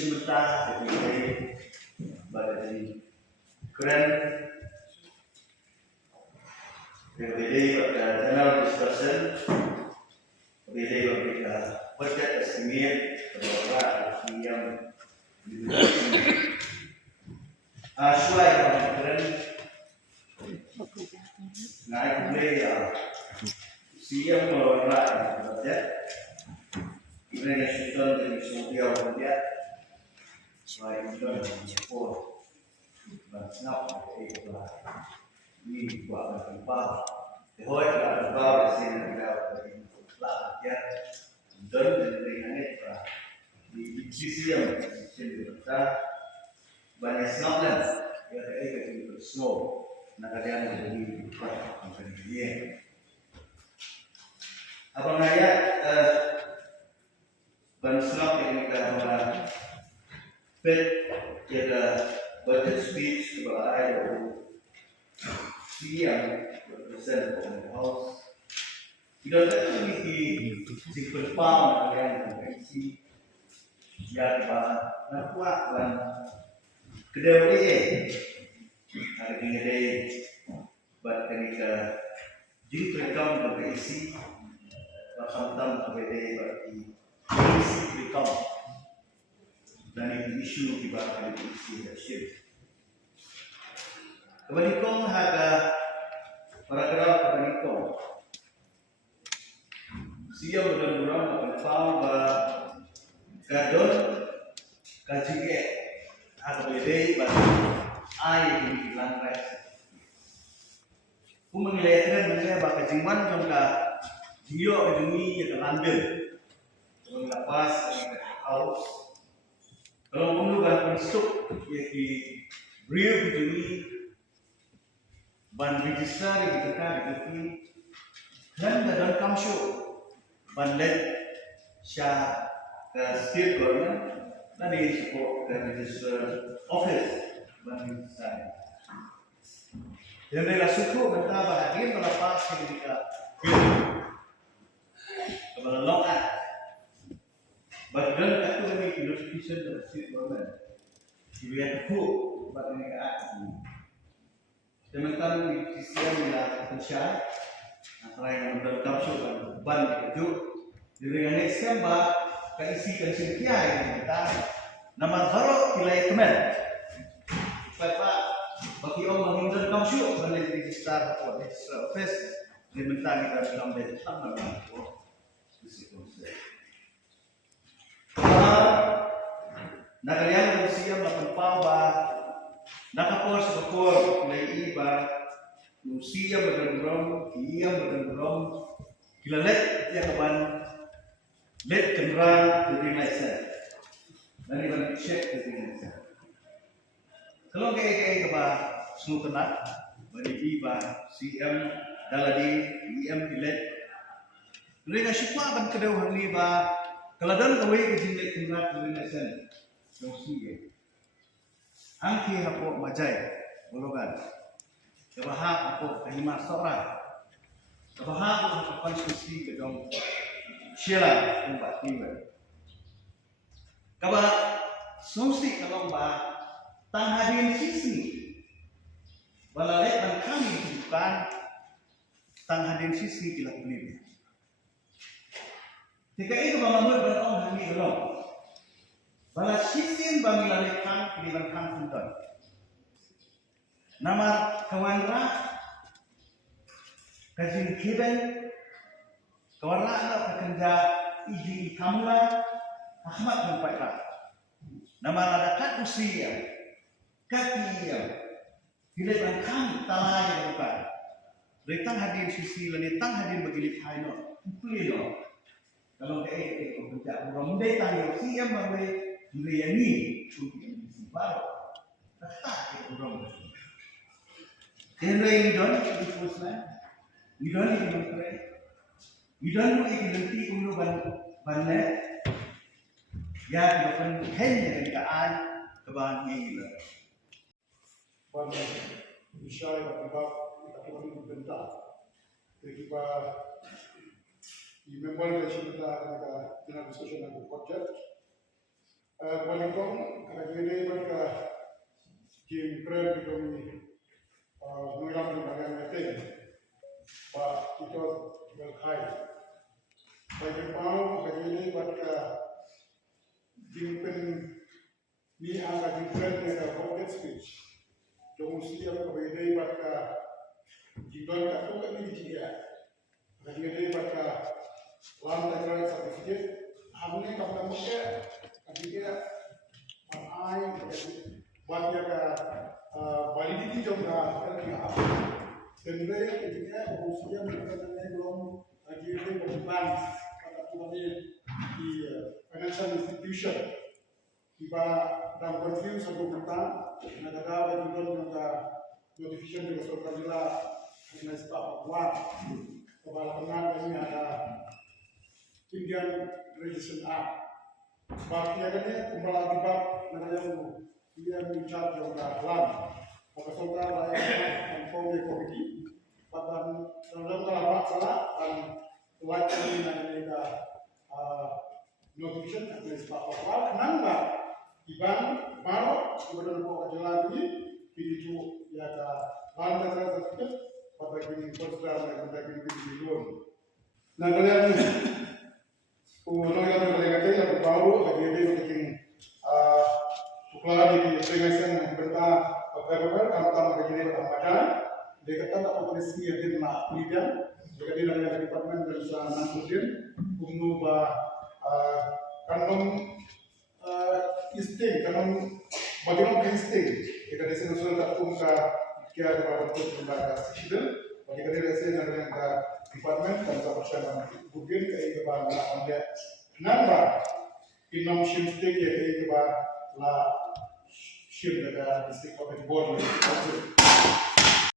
Shimata dari badan keren berbeda pada general discussion berbeda pada budget estimate pada yang sesuai dengan keren naik mulai siang melorot budget ini sudah dari Saudi Arabia selain itu support dan snap ini buat tempat dihoi ada bawah sini ada lah ya dan dari di sisi yang kita banyak snapland ya kayak itu snow nah kalian jadi bukan dia apa naya ban snap ini kita But the budget speech about Idaho, siang represent of the house. Tidak ada di simple farm yang berisi ya bah nakwa dan kedua ini hari ini buat kenika jin rekam berisi bahkan berbeda berarti isi rekam dan isu dibahas di leadership. Kebalikon harga paragraf kebalikon. Siapa benar-benar berfaham bahwa kadon kaji harga beda bagi air di langkah. Menilaikan menilai bahwa kajian jangka dia keduni yang London, lepas house. Kalau menurut masuk yaitu beliau begini ban register di dekat itu dan dalam kamsho banlet sya state government dan di support ke register office ban register. Yang mereka suku mereka bahagia melepas ketika kepada lokat. Badan aku lagi notification dari state government. Dilihat hook bagi negara. Sementara di sisi yang potensial, antara yang berkamsur dan ban itu, dilihat siapa keisi konsentia yang kita nama baru wilayah teman. Supaya bagi orang menghindar kamsur boleh register atau register office, diminta kita dalam datang dalam sisi konsep. Nakalian usia melakukan ba nakapor sa kapor na iba usia bergendrong ia bergendrong kilalet ya kapan let kendra dari nasa dan iban check dari nasa kalau kayak kaba snutenak bari iba CM daladi IM kilet mereka syukwa ban kedaw hangli ba kaladan kawai kejinlet kendra dari nasa Dosia, angki hapo majai, bologan. Kebaha hapo kahima sora. Kebaha hapo konstitusi gedong Sheila tempat tiba. Kebaha sungsi kalau bah tanghadin sisi. Balalek dan kami bukan tanghadin sisi kita beli. Jika itu bangun berong hangi belum. Bala sisin bang lalikan kiriman kang punten. Nama kawanra kajin kiben kawanra anak pekerja iji kamula Ahmad Mumpailah. Nama ladakat usia kaki yang tidak bangkang talai bukan. Retang hadir sisi lenitang hadir begilik haino pelino. Kalau kayak itu kerja orang datang yang siam bagai Duriani, cumi baru, tak orang. Henry Midon di Puslan, Midon di Montreal, Midon itu nanti umur banyak, ya bukan hanya keadaan kebahagiaan. Banyak bisa kita bentar, kita member dari kita dengan discussion dengan project. Kualingkong kagire mereka kim keren kami mengilang dengan meeting pak itu berkai bagi mau kagire mereka jimpen ni angka jimpen mereka public speech Jomusi yang kagire mereka jimpen tak tu kan ni dia kagire mereka lantai kerana sertifikat हमने कपड़ा मुझे अभी के आए बात या का वैलिडिटी जो का किया सेंट्रल एजुकेशन उसिया मिलकर belum lagi ada banks atau di financial institution tiba dalam confuse satu kata negara juga juga notification juga soal kerja dengan staf buat kepala pengarah ini ada Indian Registration Act. Bahagia kan kembali bab negara dia mencari yang dalam. Maka saudara layak mempunyai komiti. Bahkan dalam kalau salah dan wajib mengenai notification atau sebab apa kenapa ibang baru kemudian pokok jalan ini itu ya lantai tertutup pada kini persaudara pada kini milion. Nah kalian Uno yang terlihat yang baru lagi bikin uklar di pengajian berita apa kamu lagi ramadan dekat apa polisi yang nak lihat dekat dari departemen berusaha nantutin umum kanun isting kanun bagaimana isting dekat di sini sudah tak umka kira kepada lembaga civil bagi dari sini dari departemen dan persiapan mungkin kayak kepada anda kenapa inom shifting ya kayak kepada la shift dari district of the board